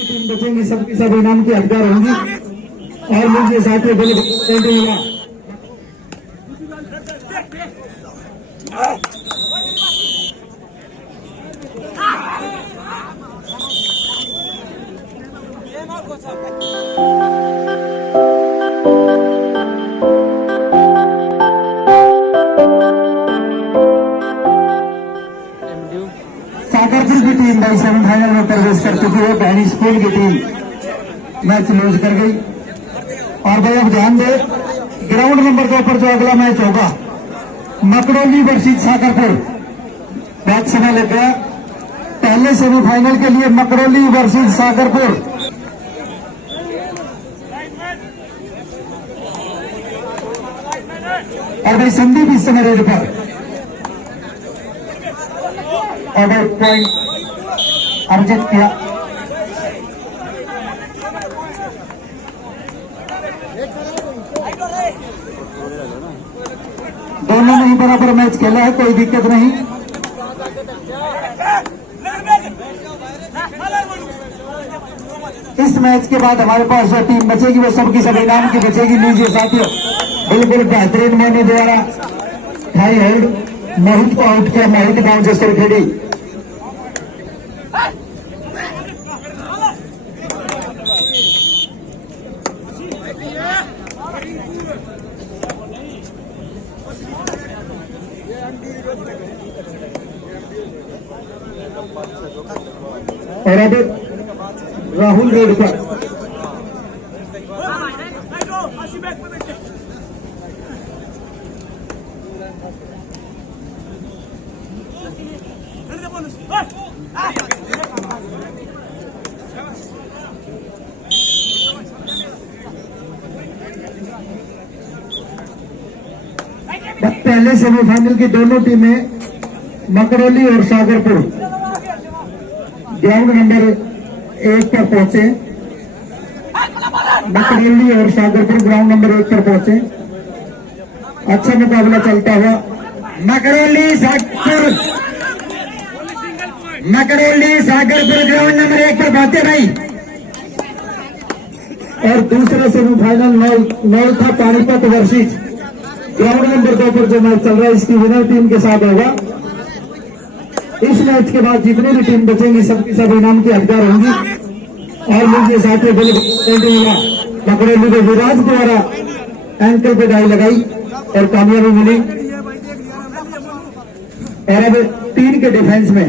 Team बचेंगी, सबकी सब इनाम की हकदार होंगी। और मुझे साथियों बोले सागरपुर की टीम भाई सेमीफाइनल में प्रवेश कर चुकी है। बहनी स्कूल की टीम मैच लूज कर गई। और भाई अब ध्यान दे, ग्राउंड नंबर 2 पर जो अगला मैच होगा मकरौली वर्सेस सागरपुर, बहुत समय लग गया। पहले सेमीफाइनल के लिए मकरौली वर्सेस सागरपुर। और भाई संदीप इस समय रेड पर और पॉइंट अर्जित किया। दोनों ने ही बराबर मैच खेला है, कोई दिक्कत नहीं। इस मैच के बाद हमारे पास जो टीम बचेगी वो सबकी सब इनाम की बचेगी। लीजिए साथियों, बिल्कुल बेहतरीन मोनू द्वारा हाई होल्ड मोहित को आउट किया। मोहित गांव से सुरखेड़ी। और अब राहुल रोड पर पहले सेमीफाइनल की दोनों टीमें मकरौली और सागरपुर ग्राउंड नंबर 1 पर पहुंचे। मकरौली और सागरपुर ग्राउंड नंबर 1 पर पहुंचे। अच्छा मुकाबला चलता हुआ मकरौली सागरपुर ग्राउंड नंबर 1 पर पहुंचे भाई। और दूसरा सेमीफाइनल नौ था पानीपत वर्सेस ग्राउंड नंबर 2 पर जो मैच चल रहा है, इसकी विनर टीम के साथ होगा। इस मैच के बाद जितनी भी टीम बचेंगी सबकी सब इनाम की हकदार होंगी। और मुझे साथियों मकरौली को विराज द्वारा एंकल पे डाई लगाई और कामयाबी मिली। और अब 3 के डिफेंस में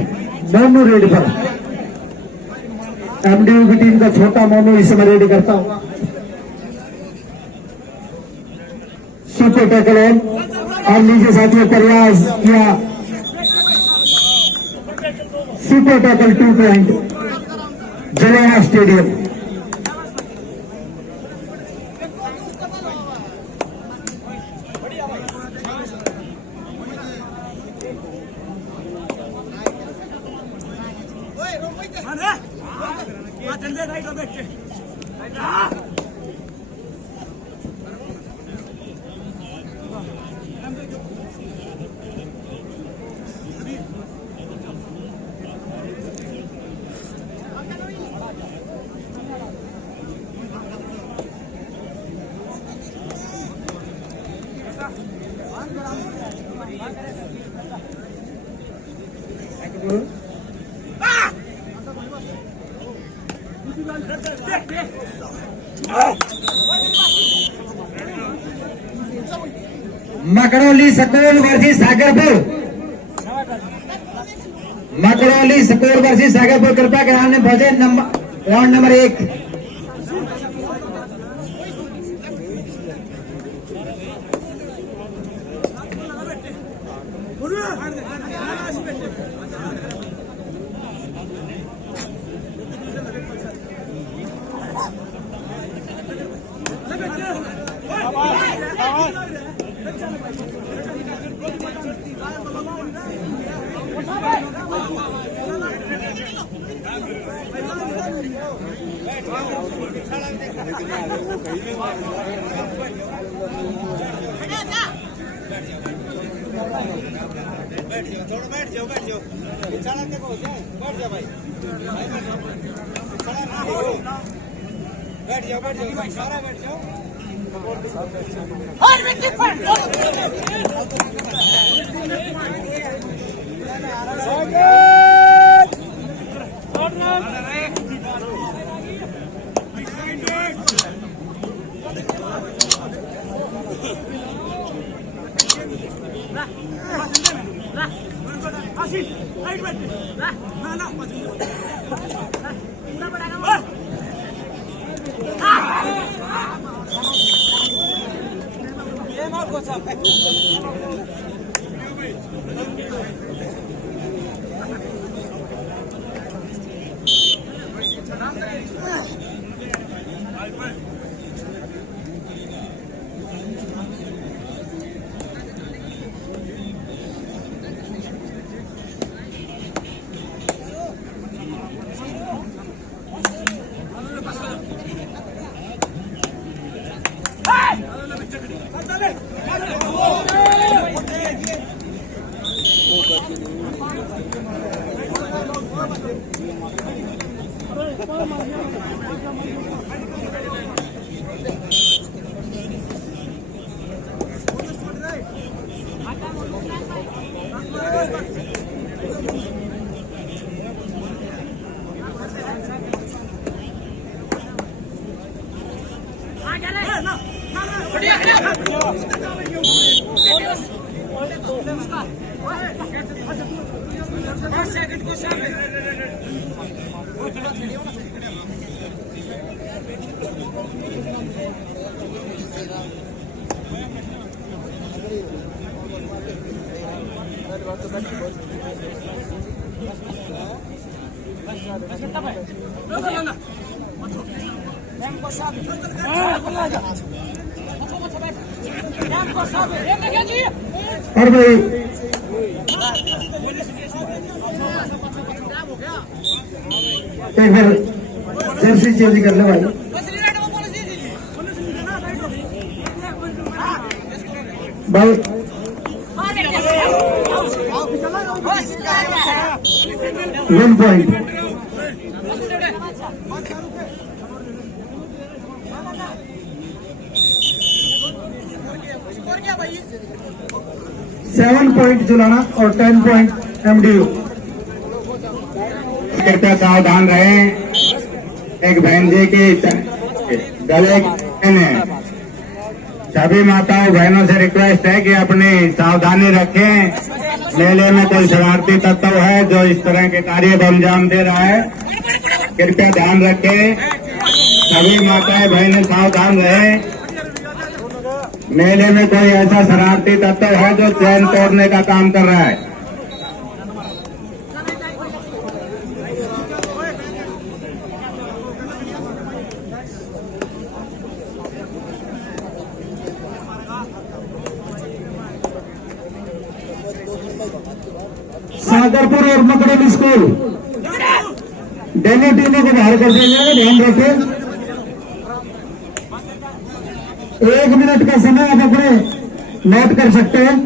मोनू रेड पर। एमडीयू की टीम का छोटा मोनू इस समय रेड करता होगा। Super tackle on. और लीजिए साथियों, प्रयास किया super tackle 2 point Jalana stadium. Makrauli school versus Sagarpur. Makrauli school versus Sagarpur. कृपया ग्राउंड में पहुंचे राउंड नंबर 1। बैठ जाओ, थोड़ा बैठ जाओ, बैठ जाओ। चढ़ा के हो जाए, बैठ जाओ भाई। चढ़ा ना हो। बैठ जाओ, सारा बैठ जाओ। और मिट्टी पर और भाई एक बार जर्सी चेंज कर ले भाई। भाई 1 पॉइंट। सेवन पॉइंट जुलाना और 10 पॉइंट एमडीयू। कृपया सावधान रहें। एक बहन जी की गले है। सभी माताओं बहनों से रिक्वेस्ट है कि अपनी सावधानी रखें। मेले में कोई शरारती तत्व है जो इस तरह के कार्य को अंजाम दे रहा है, कृपया ध्यान रखें। सभी माताएं बहनें सावधान रहें। मेले में कोई ऐसा शरारती तत्व है जो चैन तोड़ने का काम कर रहा है। सागरपुर और मकड़ोली स्कूल दोनों टीमों को बाहर कर दिया जाएगा, ध्यान रखें। 1 मिनट का समय आप अपने नोट कर सकते हैं।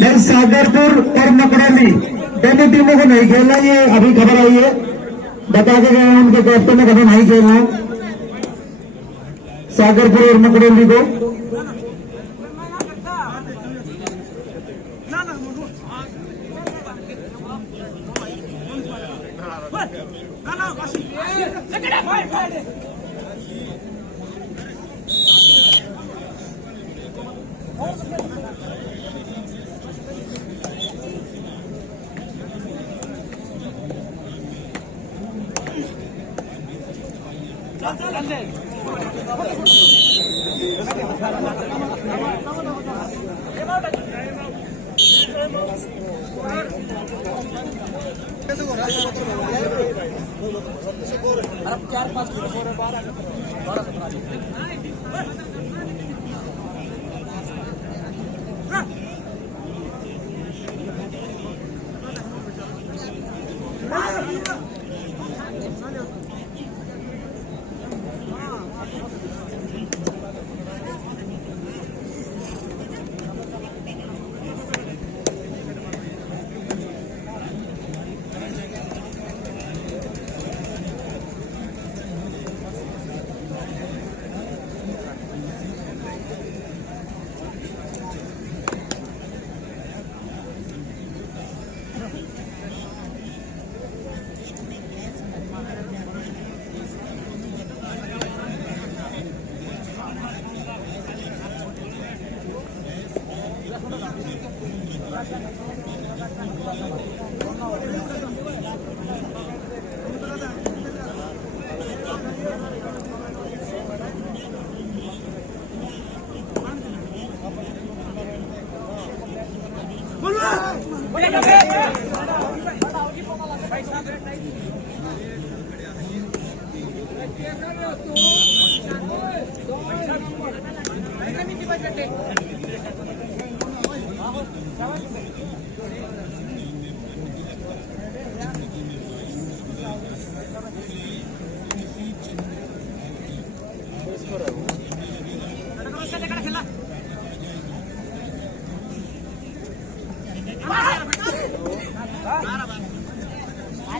नहीं, सागरपुर और मकड़ौली दोनों टीमों को नहीं खेलना, ये अभी खबर आई है, बता के गए हैं उनके कैप्टन ने कभी नहीं खेलना सागरपुर और मकड़ौली को।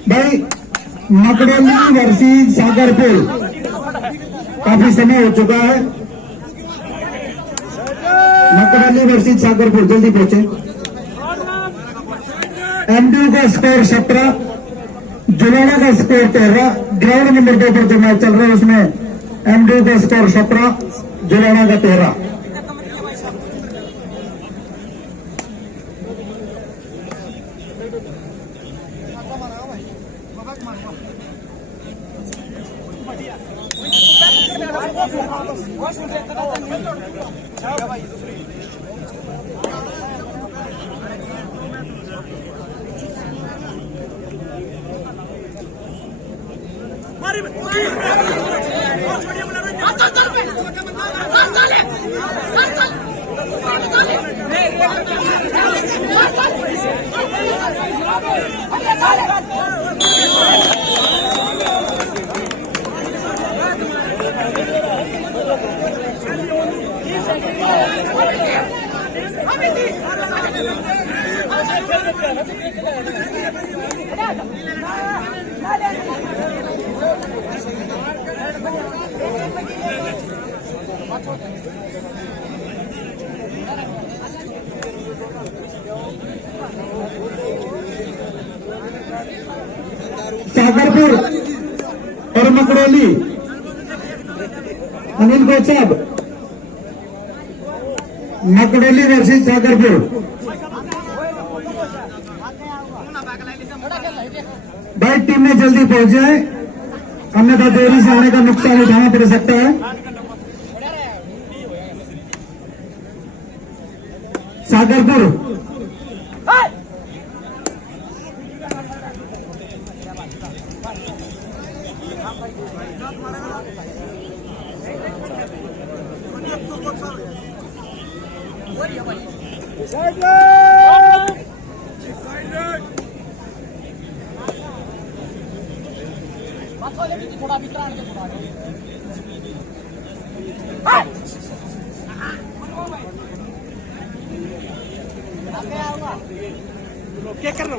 भाई मकड़ौली वर्सेस सागरपुर काफी समय हो चुका है। मकड़ौली वर्सेस सागरपुर जल्दी पहुंचे। एमडी का स्कोर 17, जुलाना का स्कोर 13। ग्राउंड नंबर 2 पर जो मैच चल रहा है उसमें एमडी का स्कोर 17, जुलाना का 13। सागरपुर और मकड़ौली, अनिल भाई साहब, मकड़ौली वर्सेस सागरपुर। भाई टीम में जल्दी पहुंच जाए, अन्यथा देरी से आने का नुकसान उठाना पड़ सकता है। सागरपुर थोड़ा भीतर क्या कर रहे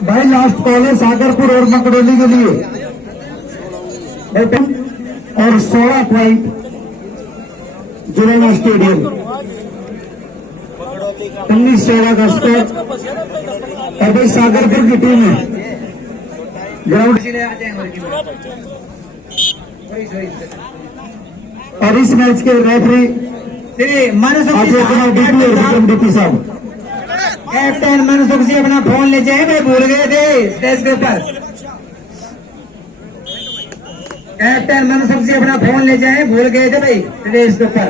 भाई लास्ट कॉल है सागरपुर और मकड़ोली के लिए और 16 पॉइंट जुड़ेगा स्टेडियम 19-16 का स्कोर। और भाई सागरपुर की टीम है ग्राउंड और इस मैच के रेफरी अजय कुमार डीपी और विक्रम डीपी साहब। कैप्टन मनसुख जी अपना फोन ले जाए, भाई भूल गए थे स्टेज के ऊपर। कैप्टन मनसुख जी अपना फोन ले जाए, भूल गए थे भाई स्टेज के ऊपर।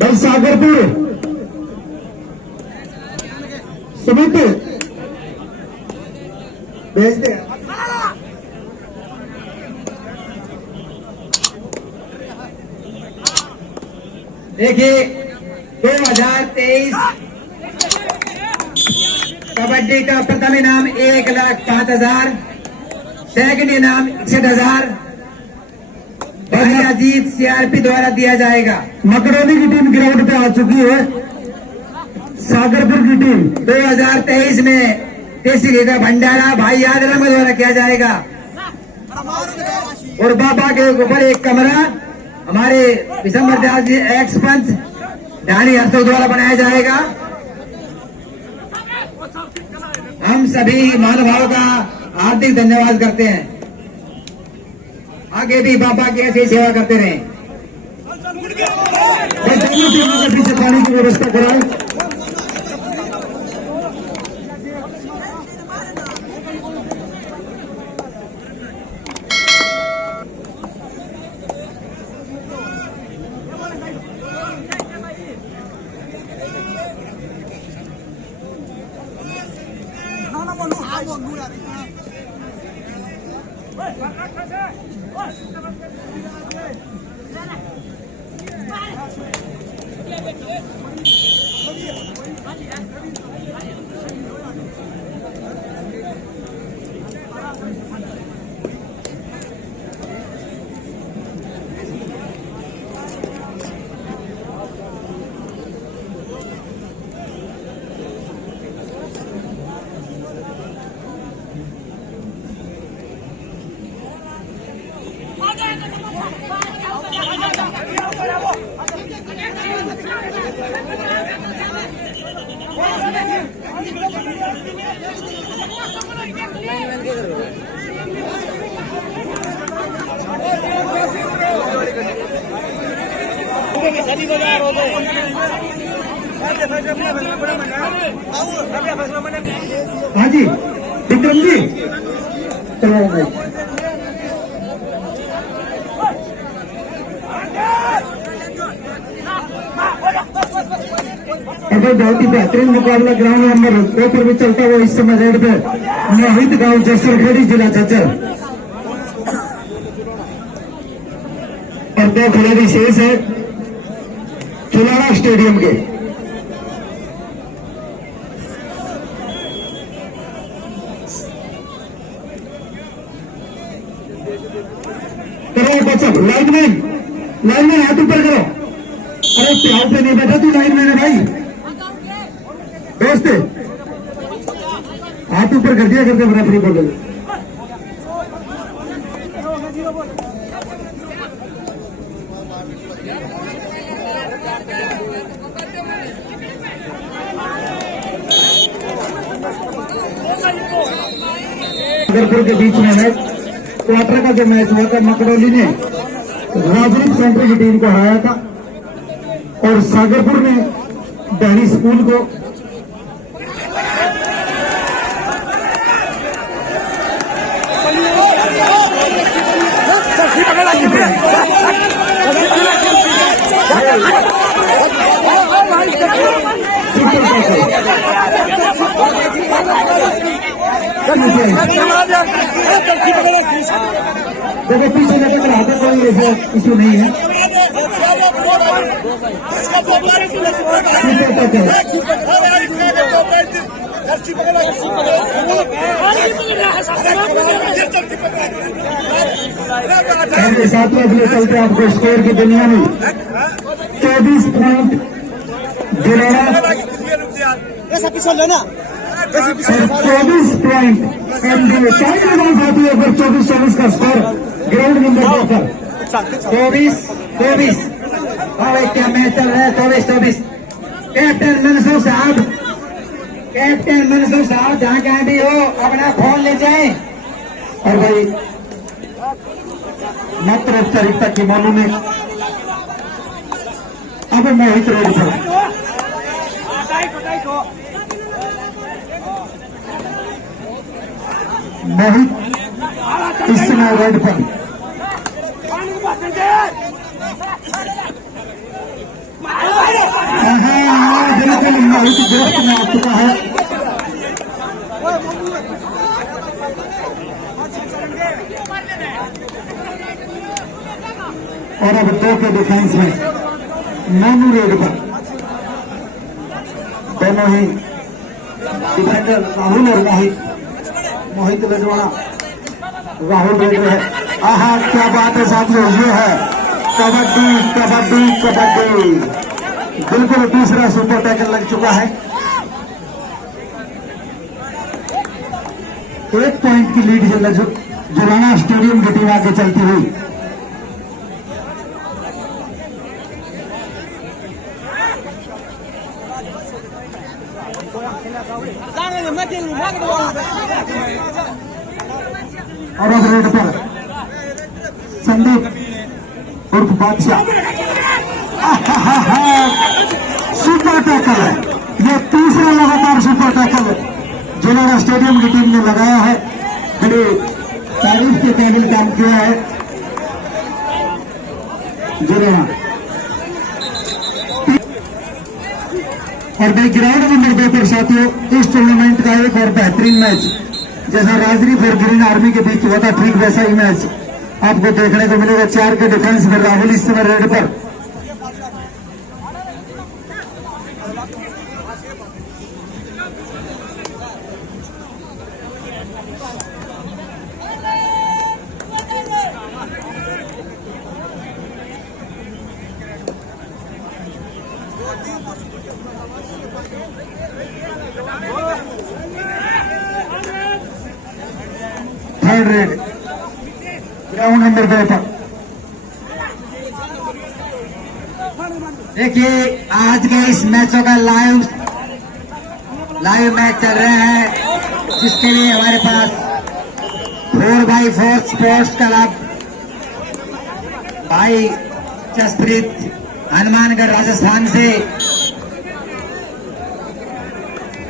भाई सागरपुर सुमित भेज दे। देखिए 2023 कबड्डी का प्रथम इनाम 1,05,000, सेकंड इनाम 61,000 अजीत सीआरपी द्वारा दिया जाएगा। मकड़ोली की टीम ग्राउंड पे आ चुकी है। सागरपुर की टीम 2023 में देसी घी का भंडारा भाई यादराम के द्वारा किया जाएगा और बाबा के ऊपर एक कमरा हमारे विशंबर दास जी एक्स पंच डानी हस्तक द्वारा बनाया जाएगा। हम सभी महानुभावों का हार्दिक धन्यवाद करते हैं। आगे भी बाबा की ऐसी सेवा करते रहें। दोनों टीमों के पीछे पानी की व्यवस्था कराएं। हाँ जी विक्रम जी चलो भाई। अगर बहुत ही बेहतरीन मुकाबला ग्राउंड नंबर 2 पर भी चलता हुआ इस समय रेड पे मोहित गांव जसरखेड़ी जिला झज्जर और 2 खिलाड़ी शेष है। जुलाना स्टेडियम के। करो बच्चा, लाइन में हाथ ऊपर करो। अरे प्याव पे नहीं बैठा तू, लाइन में भाई दोस्त, हाथ ऊपर कर दिया करके बराबरी बोल रहे। सागरपुर के बीच में है क्वार्टर का जो मैच हुआ था, मकड़ौली ने राजनीत सेंटर की टीम को हराया था और सागरपुर ने डैनी स्कूल को देखो पीछे लगे तो हाथ कोई ऐसा इशू नहीं है। साथियों अगले चलते आपको स्कोर की दुनिया में 24 पॉइंट जुलाना 24 पॉइंट साथियों पर 24-24 का स्कोर ग्राउंड नंबर 2 पर 24-24। और क्या मैच चल रहा है? 24-24। कैप्टन मंसूर साहब जहाँ कहीं भी हो अपना फोन ले जाएं। और भाई मात्र औपचारिकता की मालूम है। अब मोहित रोड पर मोहित इस समय रोड पर बिल्कुल मोहित गिरफ्त में आ चुका है। और अब 2 के डिफेंस में मोनू रोड पर दोनों ही डिफेंडर राहुल और मोहित लजवाड़ा राहुल रेड है। आहा क्या बात है साथियों, ये है कबड्डी। बिल्कुल दूसरा सुपर टैकल लग चुका है। 1 पॉइंट की लीड है जुलाना स्टेडियम की टीम आगे चलती हुई। और अब रोड पर संदीप उर्फ बादशाह सुपर टैकल है। ये तीसरा लगातार सुपर टैकल जुलाना स्टेडियम की टीम ने लगाया है। बड़े तारीफ के काबिल काम किया है जुलाना। और भाई ग्राउंड नंबर 2 पर साथियों इस टूर्नामेंट का एक और बेहतरीन मैच, जैसा राजरीफ और ग्रीन आर्मी के बीच हुआ था, ठीक वैसा ही मैच आपको देखने को मिलेगा। 4 के डिफेंस में राहुल इस समय रेड पर। थर्ड रेड ग्राउंड नंबर 2 पर। देखिए आज के इस मैचों का लाइव मैच चल रहे हैं, जिसके लिए हमारे पास 4x4 स्पोर्ट्स क्लब भाई जसप्रीत हनुमानगढ़ राजस्थान से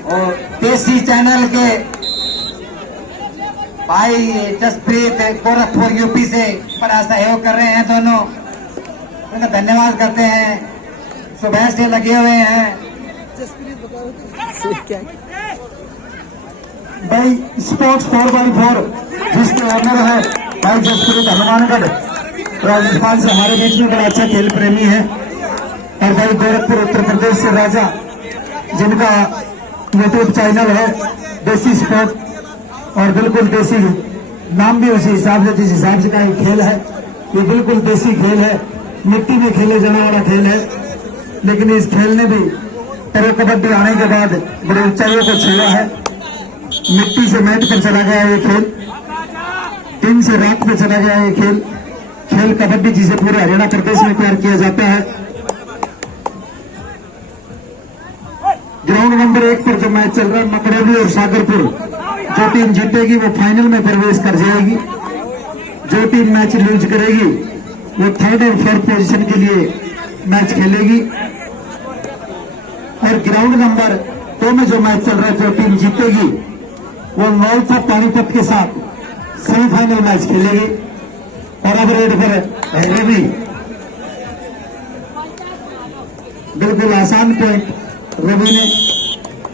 और देसी चैनल के भाई जसप्रीत गोरखपुर यूपी से बड़ा सहयोग कर रहे हैं। दोनों उनका धन्यवाद करते हैं, सुबह से लगे हुए हैं। भाई स्पोर्ट्स 4x4 जिसके ऑनर है भाई जसप्रीत हनुमानगढ़ राजस्थान से, हमारे बीच में बड़ा अच्छा खेल प्रेमी है। और भाई गोरखपुर उत्तर प्रदेश से राजा, जिनका यूट्यूब चैनल है देसी स्पोर्ट, और बिल्कुल देसी, नाम भी उसी हिसाब से जिस हिसाब से का ये खेल है, ये बिल्कुल देसी खेल है, मिट्टी में खेले जाने वाला खेल है। लेकिन इस खेल ने भी प्रो कबड्डी आने के बाद बड़ी ऊंचाइयों को छुआ है। मिट्टी से मैट पर चला गया ये खेल, दिन से रात में चला गया ये खेल। खेल कबड्डी जिसे पूरे हरियाणा प्रदेश में तैयार किया जाता है। ग्राउंड नंबर 1 पर जो मैच चल रहा है, मकरौली और सागरपुर, जो टीम जीतेगी वो फाइनल में प्रवेश कर जाएगी। जो टीम मैच लूज करेगी वो 3rd और 4th पोजीशन के लिए मैच खेलेगी। और ग्राउंड नंबर 2 में जो मैच चल रहा है, जो टीम जीतेगी वो नौलथा पानीपत के साथ सेमीफाइनल मैच खेलेगी। और अब रेड पर रवि, बिल्कुल आसान पॉइंट, रवि ने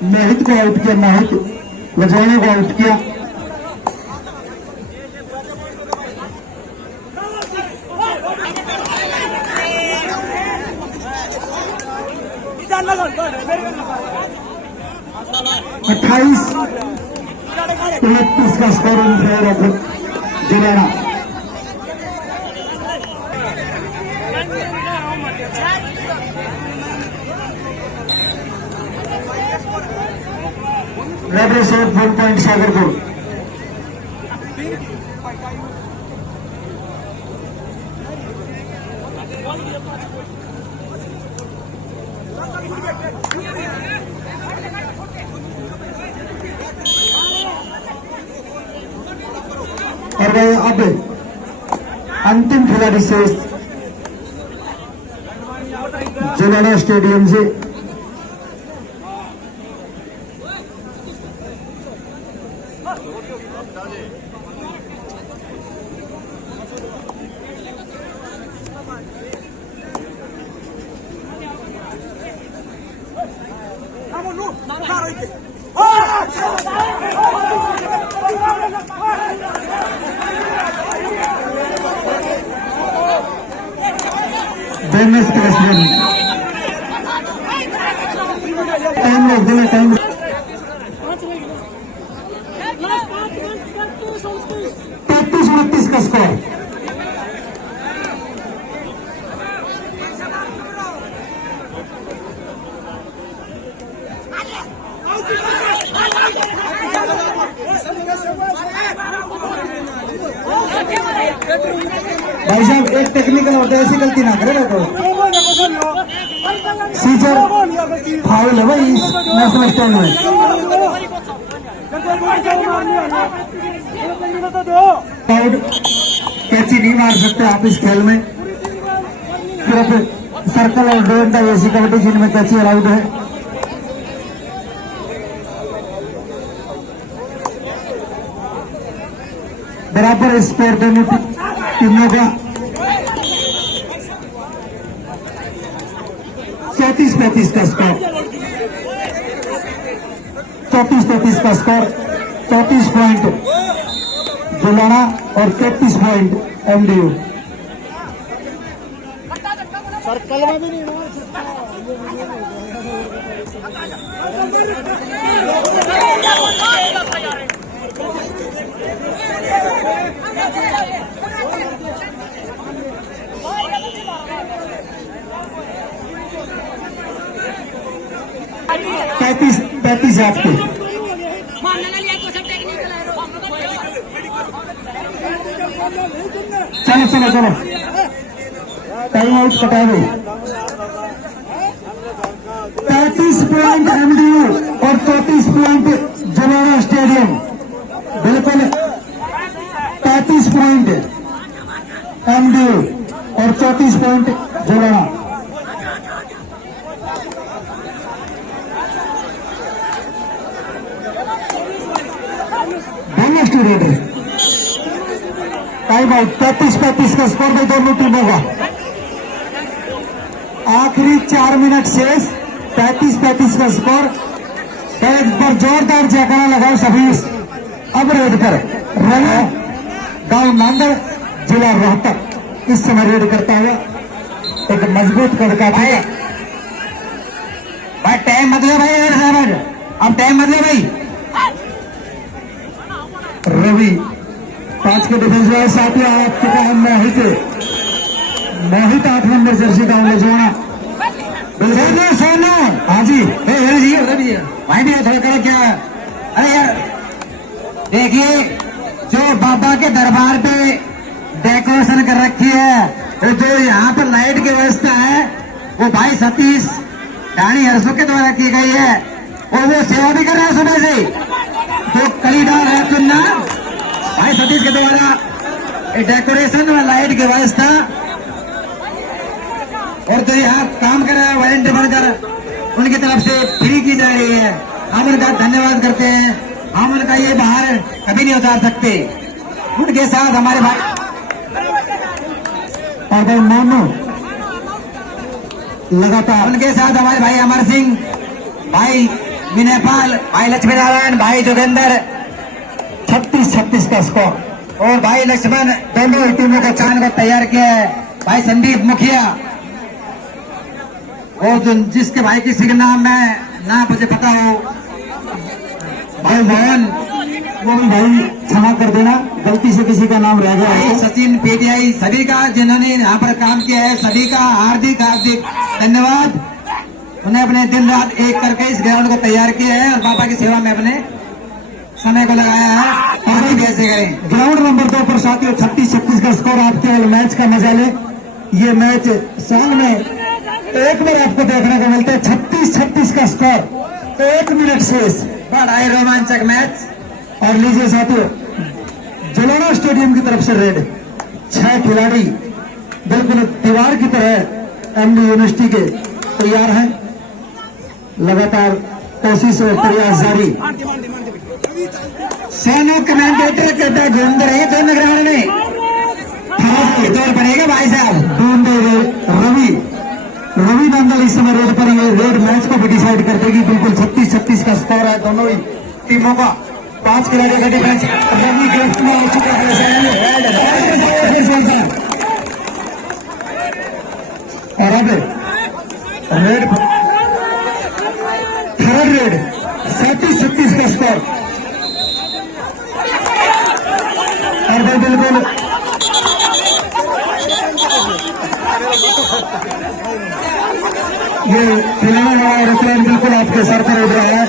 मोहित को आउट किया, मोहित लजवाने को आउट किया। अट्ठाईस 29 का score in favour of Julana. Red से 1 पॉइंट सागरपुर। और अब अंतिम खिलाड़ी से जुलाना स्टेडियम से बोनस प्रेसिडेंट टाइम लग गया, टाइम 33-29 का स्कोर। भाई साहब एक टेक्निकल होता है, ऐसी गलती ना करेगा तो सीजर फाउल है भाई इस नेशनल स्टैंड में। फाउल कैची नहीं मार सकते आप इस खेल में, सिर्फ सर्कल और डोंडा ऐसी कबड्डी जिनमें कैची अलाउड है। बराबर स्कोर दोनों टीमों का 34-35 का स्कोर, 34-35 का स्कोर। 34 पॉइंट जुलाना और 33 पॉइंट एमडीयू। सर्कल में भी नहीं पैंतीस आपके चलो चलो चलो टाइम आउट कटा दो। 35 पॉइंट एमडीयू और 34 पॉइंट जुलाना स्टेडियम। बिल्कुल 35 पॉइंट एमडीयू और 34 पॉइंट जुलाना। दोनों स्टूडेंट टाइम आउट। 35-35 का स्कोर में दोनों टीमों का। आखिरी 4 मिनट शेष। 35-35 का स्कोर। एक पर जोरदार जयकारा लगाओ सभी। अब रेड पर रहा गांव नांदड़ जिला रोहतक इस समय रेड करता हुआ एक मजबूत कड़का था। भाई टाइम मत लो भाई, अब टाइम मत लो भाई। रवि 5 के डिफेंस में साथ ही आ चुका है मोहित 8 नंबर जर्सी का जोड़ा। सोनू सोनू, हाँ जी, जी भाई भी थोड़ा करो क्या। अरे यार देखिए, जो बाबा के दरबार पे डेकोरेशन कर रखी है, वो जो यहाँ पर लाइट की व्यवस्था है, वो भाई सतीश रानी हर्षो के द्वारा की गई है, और वो सेवा भी कर रहा है सुबह से। जो कली डाल है चुनना भाई सतीश के द्वारा डेकोरेशन और लाइट की व्यवस्था, और जो यहाँ काम कर रहा है वॉलंटियर बनकर, उनकी तरफ से फ्री की जा रही है। हम उनका धन्यवाद करते हैं। हम उनका ये बाहर कभी नहीं उतार सकते। उनके साथ हमारे भाई और भाई मोनू लगातार, उनके साथ हमारे भाई अमर सिंह, भाई विनयपाल, भाई लक्ष्मी नारायण, भाई जोगेंद्र, 36-36 का स्कोर। और भाई लक्ष्मण, दोनों टीमों का चांद को तैयार किया है। भाई संदीप मुखिया, और जिसके भाई किसी का नाम मैं ना मुझे पता हो, भाई मोहन, वो भी भाई क्षमा कर देना, गलती से किसी का नाम रह गया भाई है। सचिन पीटीआई, सभी का जिन्होंने यहाँ पर काम किया है, सभी का हार्दिक हार्दिक धन्यवाद। उन्हें अपने दिन रात एक करके इस ग्राउंड को तैयार किया है और बाबा की सेवा में अपने समय को लगाया है। आगे कैसे करें। ग्राउंड नंबर 2 पर साथियों 36-36 का स्कोर। आप केवल मैच का मजा ले। ये मैच साल में एक बार आपको देखने को मिलता है। 36-36 का स्कोर, 1 मिनट शेष। बड़ा ही रोमांचक मैच। और लीजिए साथियों, जलोड़ा स्टेडियम की तरफ से रेड 6 खिलाड़ी बिल्कुल दीवार की तरह एमडी यूनिवर्सिटी के तैयार हैं। लगातार कोशिश और प्रयास जारी। सोनू कमेंटेटर करता घूम रहे दोनों ग्राउंड में, दौड़ पड़ेगा भाई साहब। ढूंढे गए रवि नंदल इस समय रेड पर। ये रेड मैच को भी डिसाइड कर देगी। बिल्कुल 36-36 का स्कोर है दोनों ही टीमों का। 5 खिलाड़ियों का डिफेंस रवि गिफ्ट में हो चुका है। और अब रेड थर्ड रेड 37-36 का स्कोर। और भाई बिल्कुल ये खिलाने वाला एरोप्लेन बिल्कुल आपके सर पर उड़ रहा है।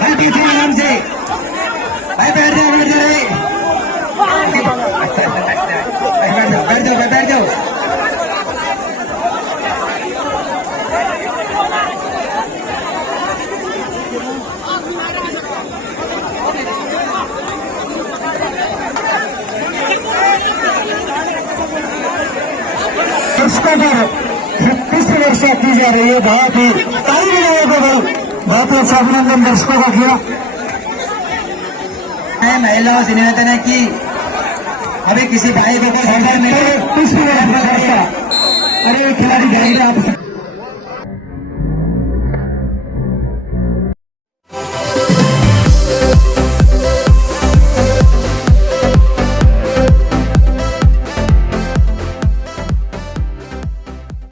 भाई पीछे आराम से, भाई बैठ जाओ, बैठ जाओ, बैठ जाओ, बैठ जाओ। दर्शकों पर 36 वर्षा की जा रही है। बहुत ही ताली बजाओ, बहुत ही अच्छा अभिनंदन दर्शकों का किया। महिलाओं से निवेदन है कि अभी किसी भाई को अरे खिलाड़ी जाएंगे आप